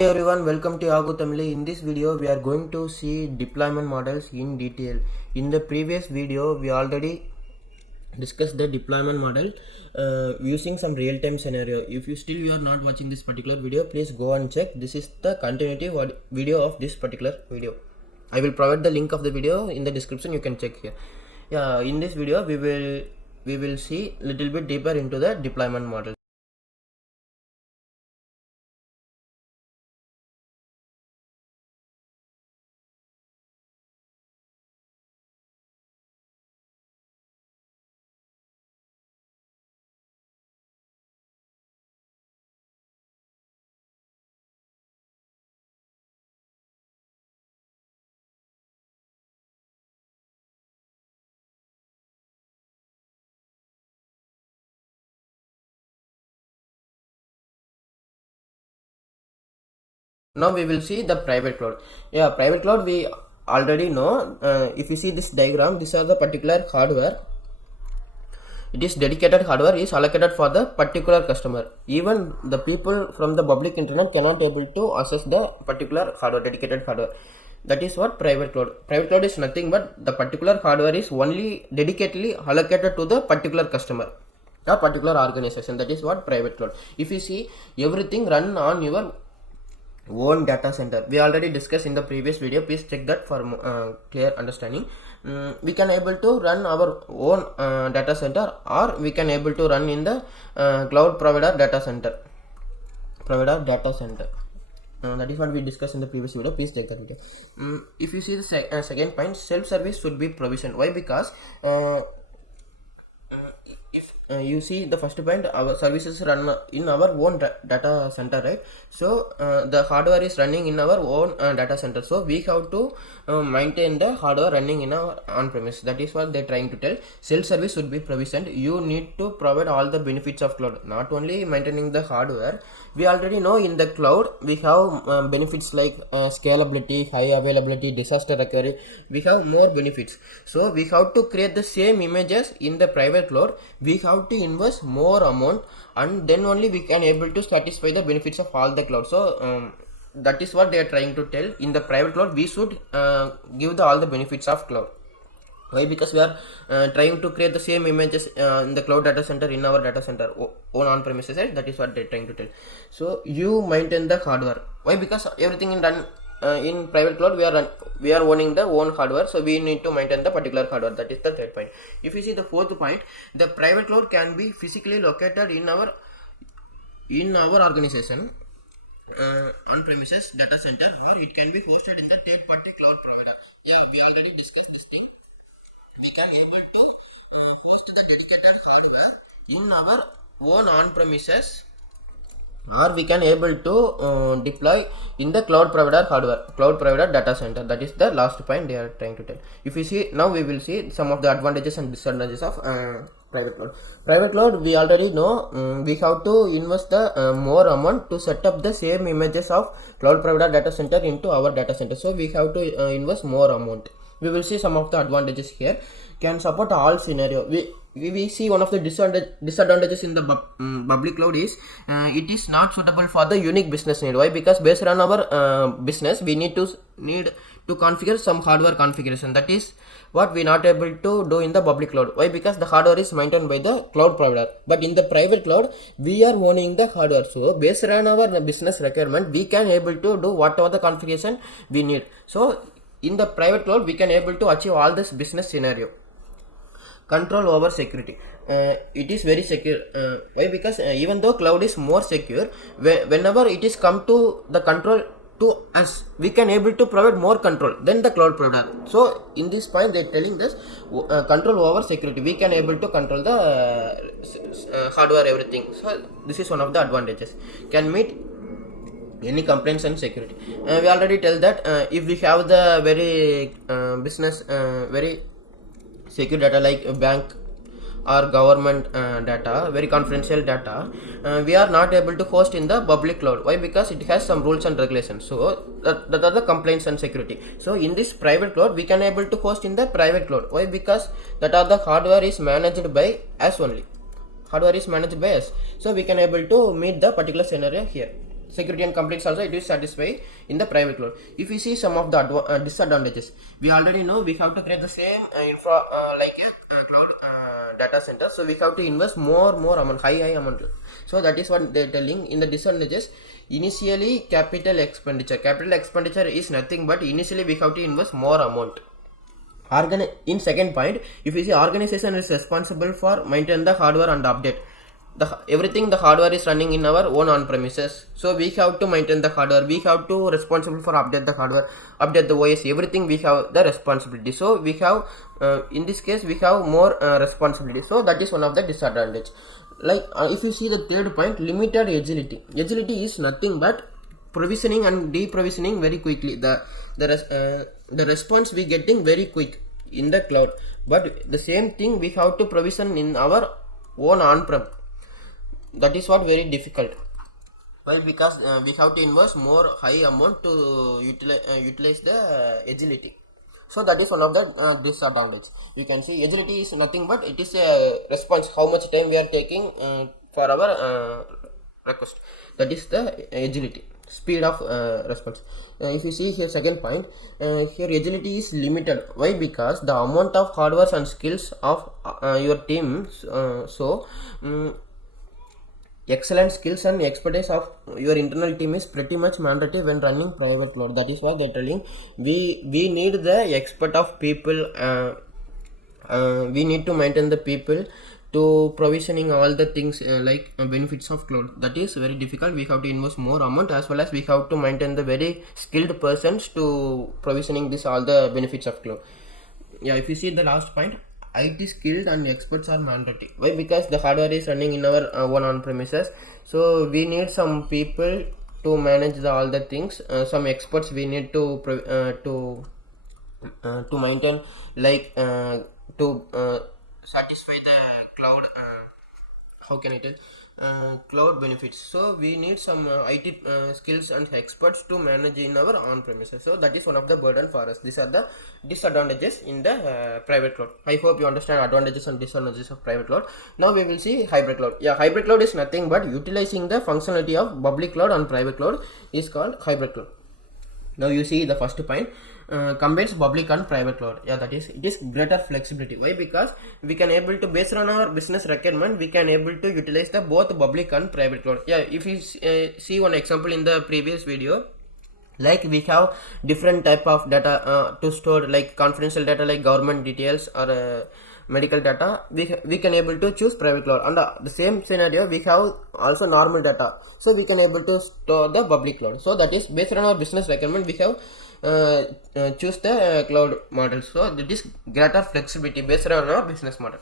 Hey everyone, welcome to YaguTamizhi. In this video, we are going to see deployment models in detail. In the previous video, we already discussed the deployment model using some real-time scenario. If you are not watching this particular video, please go and check. This is the continuity video of this particular video. I will provide the link of the video in the description. You can check here. Yeah, in this video, we will see little bit deeper into the deployment model. Now we will see the private cloud. Yeah, private cloud we already know. If you see this diagram, these are the particular hardware. It is dedicated hardware is allocated for the particular customer. Even the people from the public internet cannot able to access the particular hardware, dedicated hardware. That is what private cloud. Private cloud is nothing but the particular hardware is only dedicatedly allocated to the particular customer, a particular organization. That is what private cloud. If you see, everything run on your own data center. We already discussed in the previous video. Please check that for clear understanding. We can able to run our own data center, or we can able to run in the cloud provider data center. That is what we discussed in the previous video. Please check that video. If you see the second point, self-service should be provisioned. Why? Because if you see the first point, our services run in our own data center, right? So the hardware is running in our own data center, so we have to maintain the hardware running in our on-premise. That is what they're trying to tell. Self-service should be provisioned. You need to provide all the benefits of cloud, not only maintaining the hardware. We already know in the cloud we have benefits like scalability, high availability, disaster recovery. We have more benefits, so we have to create the same images in the private cloud. We have to invest more amount, and then only we can able to satisfy the benefits of all the cloud. So that is what they are trying to tell. In the private cloud we should give all the benefits of cloud. Why? Because we are trying to create the same images in the cloud data center, in our data center own on premises, right? That is what they're trying to tell. So you maintain the hardware. Why? Because everything in private cloud we are owning the own hardware, so we need to maintain the particular hardware. That is the third point. If you see the fourth point, the private cloud can be physically located in our organization on premises data center, or it can be hosted in the third party cloud provider. Yeah, we already discussed this thing. We can able to host the dedicated hardware in our own on-premises, or we can able to deploy in the cloud provider data center. That is the last point they are trying to tell. If you see, now we will see some of the advantages and disadvantages of private cloud. We already know we have to invest the more amount to set up the same images of cloud provider data center into our data center, so we have to invest more amount. We will see some of the advantages here. Can support all scenario. We see one of the disadvantages in the public cloud is it is not suitable for the unique business need. Why? Because based on our business we need to configure some hardware configuration. That is what we not able to do in the public cloud. Why? Because the hardware is maintained by the cloud provider, but in the private cloud we are owning the hardware. So based on our business requirement we can able to do whatever the configuration we need. So in the private cloud we can able to achieve all this business scenario. Control over security, it is very secure. Why? Because even though cloud is more secure, whenever it is come to the control to us, we can able to provide more control than the cloud provider. So in this point they're telling this control over security, we can able to control the hardware, everything. So this is one of the advantages. Can meet any complaints and security. We already tell that if we have the very business very secure data like bank or government data, very confidential data, we are not able to host in the public cloud. Why? Because it has some rules and regulations. So that are the complaints and security. So in this private cloud we can able to host in the private cloud. Why? Because that are the hardware is managed by us only. So we can able to meet the particular scenario here. security and compliance also it is satisfied in the private cloud. If you see some of the disadvantages, we already know we have to create the same infra like a cloud data center, so we have to invest more amount, high amount. So that is what they are telling. In the disadvantages, initially capital expenditure is nothing but initially we have to invest more amount. In second point, if you see, organization is responsible for maintain the hardware and update everything. The hardware is running in our own on premises, so we have to maintain the hardware, we have to responsible for update the hardware, update the OS, everything we have the responsibility. So we have in this case we have more responsibility. So that is one of the disadvantage. Like if you see the third point, limited agility is nothing but provisioning and deprovisioning very quickly. The response we getting very quick in the cloud, but the same thing we have to provision in our own on-prem. That is what very difficult. Why? Because we have to invest more high amount to utilize the agility. So that is one of the disadvantages. You can see agility is nothing but it is a response, how much time we are taking for our request. That is the agility, speed of response. If you see here second point, here agility is limited. Why? Because the amount of hardware and skills of your team, excellent skills and expertise of your internal team is pretty much mandatory when running private cloud. That is why they're telling we need the expert of people. We need to maintain the people to provisioning all the things like benefits of cloud. That is very difficult. We have to invest more amount, as well as we have to maintain the very skilled persons to provisioning this all the benefits of cloud. Yeah, if you see the last point, IT skilled and experts are mandatory. Why? Because the hardware is running in our own on premises, so we need some people to manage all the things. Some experts we need to maintain, like to satisfy the cloud. How can I tell? Cloud benefits. So we need some IT skills and experts to manage in our on premises. So that is one of the burden for us. These are the disadvantages in the private cloud. I hope you understand advantages and disadvantages of private cloud. Now we will see hybrid cloud. Yeah, hybrid cloud is nothing but utilizing the functionality of public cloud and private cloud is called hybrid cloud. Now you see the first point, combines public and private cloud. Yeah, that is, it is greater flexibility. Why? Because we can able to, based on our business requirement, we can able to utilize the both public and private cloud. Yeah, if you see one example in the previous video, like we have different type of data to store, like confidential data like government details or medical data, we can able to choose private cloud. And the same scenario we have also normal data, so we can able to store the public cloud. So that is based on our business requirement, we have choose the cloud model. So that is greater flexibility based on our business model.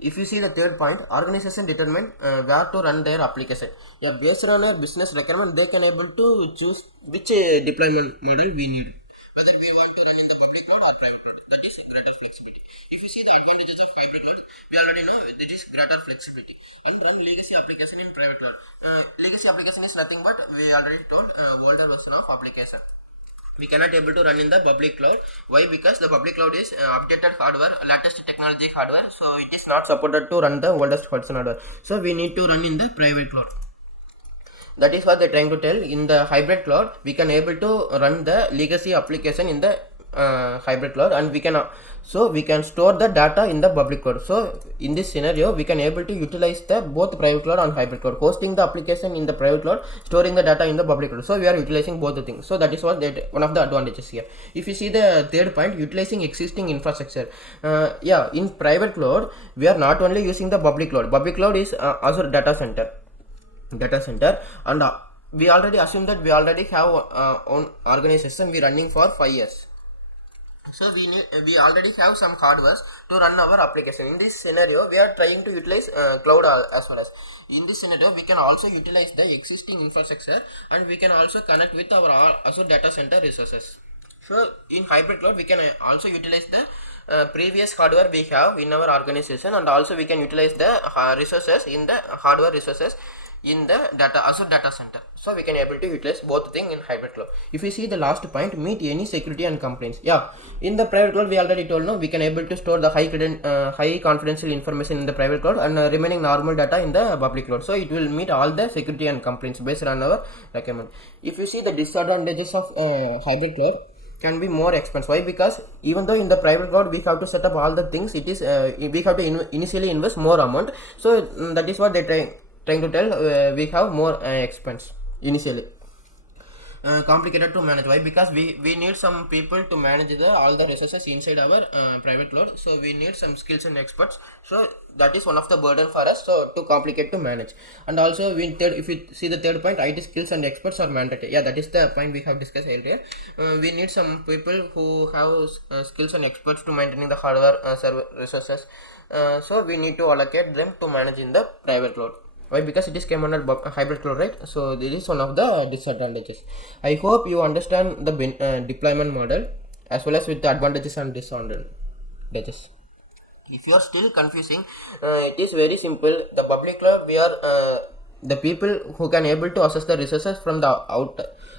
If you see the third point, organization determine where to run their application. Yeah, based on our business requirement, they can able to choose which deployment model we need, whether we want to run in the public cloud or private cloud. That is greater flexibility. If you see the advantages of hybrid cloud, we already know that is greater flexibility. And run legacy application in private cloud. Legacy application is nothing but we already told older version of application. We cannot able to run in the public cloud. Why? Because the public cloud is updated hardware, latest technology hardware, so it is not supported to run the oldest version hardware. So we need to run in the private cloud. That is what they're trying to tell. In the hybrid cloud, we can able to run the legacy application in the hybrid cloud, and we can store the data in the public cloud. So in this scenario, we can able to utilize the both private cloud and hybrid cloud, hosting the application in the private cloud, storing the data in the public cloud. So we are utilizing both the things. So that is what one of the advantages here. If you see the third point, utilizing existing infrastructure. Yeah, in private cloud, we are not only using the public cloud. Public cloud is Azure data center, and we already assume that we already have own organization we running for 5 years. So we already have some hardware to run our application. In this scenario, we are trying to utilize cloud as well as. In this scenario, we can also utilize the existing infrastructure, and we can also connect with our Azure data center resources. So in hybrid cloud, we can also utilize the previous hardware we have in our organization, and also we can utilize the resources in the hardware resources in the Azure data center. So we can able to utilize both thing in hybrid cloud. If you see the last point, meet any security and complaints. Yeah, in the private cloud we already told, no, we can able to store the high confidential information in the private cloud and remaining normal data in the public cloud. So it will meet all the security and complaints based on our requirement. If you see the disadvantages of hybrid cloud, can be more expensive. Why? Because even though in the private cloud we have to set up all the things, it is we have to initially invest more amount. So that is what they trying to tell, we have more expense initially. Complicated to manage. Why? Because we need some people to manage all the resources inside our private cloud. So we need some skills and experts. So that is one of the burden for us. So too complicated to manage. And also if you see the third point, IT skills and experts are mandatory. Yeah, that is the point we have discussed earlier. We need some people who have skills and experts to maintaining the hardware server resources. So we need to allocate them to manage in the private cloud. Why? Because it is came under hybrid cloud, right? So this is one of the disadvantages. I hope you understand the deployment model as well as with the advantages and disadvantages. If you are still confusing, it is very simple. The public cloud, we are the people who can able to access the resources from the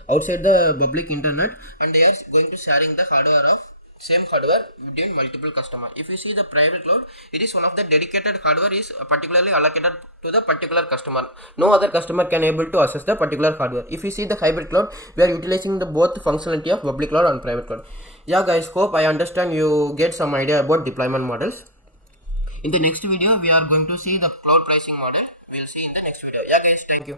outside the public internet, and they are going to sharing the hardware of same hardware between multiple customer. If you see the private cloud, it is one of the dedicated hardware is particularly allocated to the particular customer. No other customer can able to access the particular hardware. If you see the hybrid cloud, we are utilizing the both functionality of public cloud and private cloud. Yeah guys, hope I understand you get some idea about deployment models. In the next video, we are going to see the cloud pricing model. We'll see in the next video. Yeah guys, thank you.